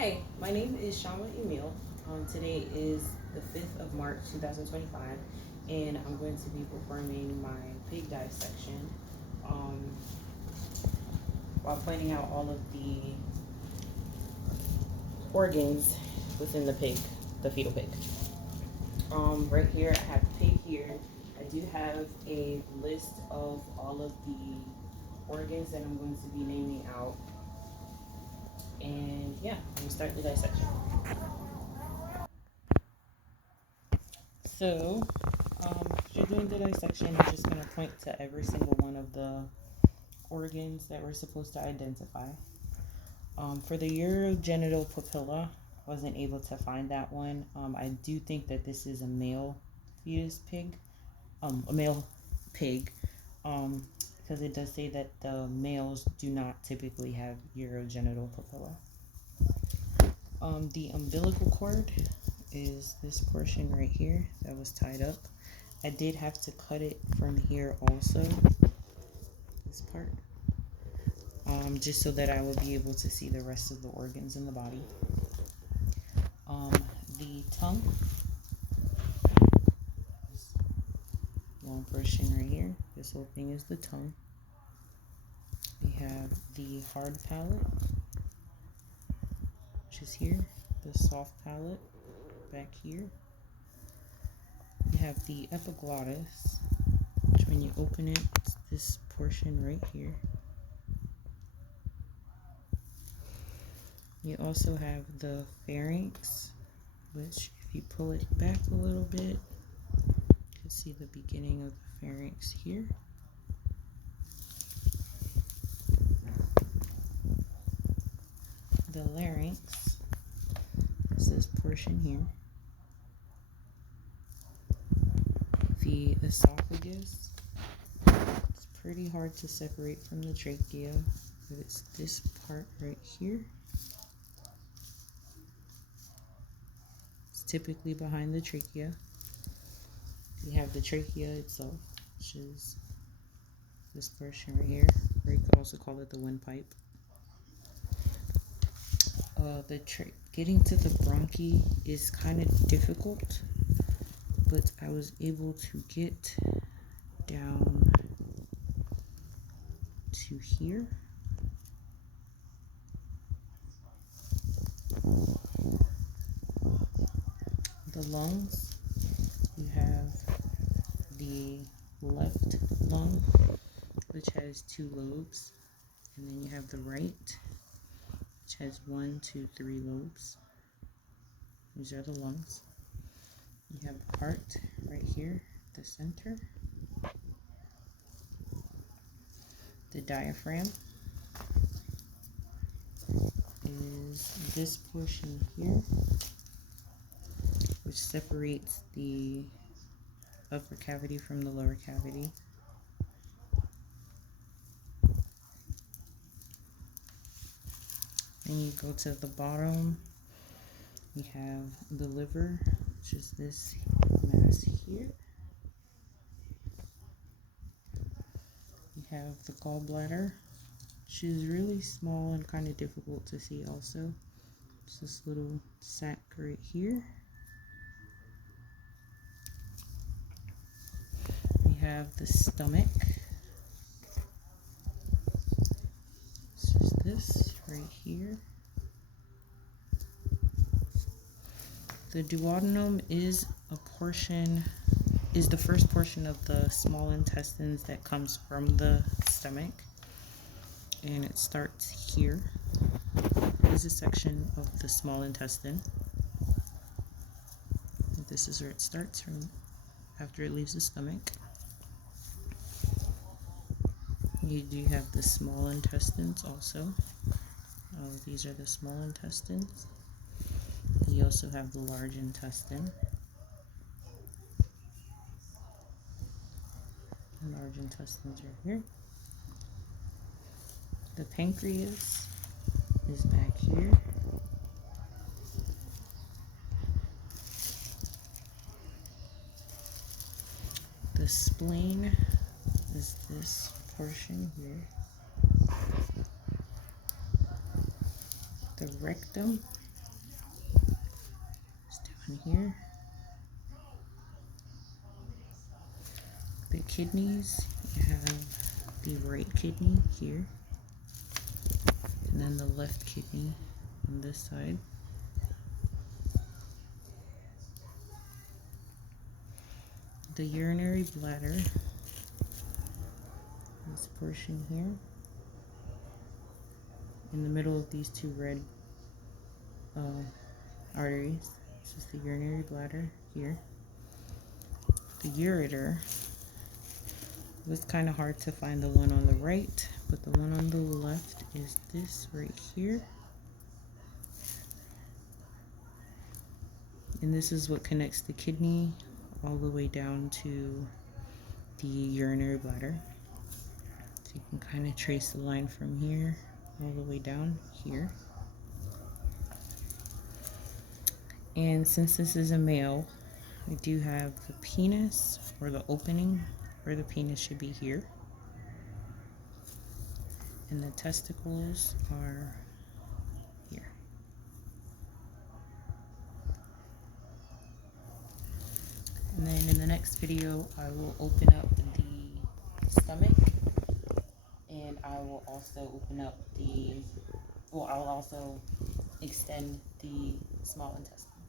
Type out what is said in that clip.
Hi, my name is Shama Emil. Today is the 5th of March 2025, and I'm going to be performing my pig dissection um, while pointing out all of the organs within the pig, the fetal pig. Right here, I have the pig here. I do have a list of all of the organs that I'm going to be naming out. And yeah, I'm going to start the dissection. So, if you're doing the dissection, I'm just going to point to every single one of the organs that we're supposed to identify. For the urogenital papilla, I wasn't able to find that one. I do think that this is a male fetus pig, a male pig, because it does say that the males do not typically have urogenital papilla. The umbilical cord is this portion right here that was tied up. I did have to cut it from here also, this part, just so that I would be able to see the rest of the organs in the body. The tongue, this long portion right here, this whole thing is the tongue. We have the hard palate, which is here, the soft palate back here. You have the epiglottis, which when you open it, it's this portion right here. You also have the pharynx, which if you pull it back a little bit, you can see the beginning of the pharynx here. The larynx is this portion here. The esophagus, it's pretty hard to separate from the trachea, but it's this part right here. It's typically behind the trachea. You have the trachea itself, which is this portion right here, or you could also call it the windpipe. Getting to the bronchi is kind of difficult, but I was able to get down to here. The lungs, you have the left lung, which has 2 lobes, and then you have the right, which has 1, 2, 3 lobes. These are the lungs. You have the heart right here, the center. The diaphragm is this portion here, which separates the upper cavity from the lower cavity. Then you go to the bottom, you have the liver, which is this mass here. You have the gallbladder, which is really small and kind of difficult to see also. It's this little sac right here. We have the stomach. It's just this right here. The duodenum is the first portion of the small intestines that comes from the stomach, and it starts here. This is a section of the small intestine. This is where it starts from after it leaves the stomach. You do have the small intestines also. These are the small intestines. You also have the large intestine. The large intestines are here. The pancreas is back here. The spleen is this portion here. The rectum from here. The kidneys, you have the right kidney here, and then the left kidney on this side. The urinary bladder, this portion here, in the middle of these two red arteries. This is the urinary bladder here. The ureter. It was kind of hard to find the one on the right, but the one on the left is this right here. And this is what connects the kidney all the way down to the urinary bladder. So you can kind of trace the line from here all the way down here. And since this is a male, we do have the penis, or the opening where the penis should be here. And the testicles are here. And then in the next video, I will open up the stomach, and I will also open up I'll also extend the small intestine.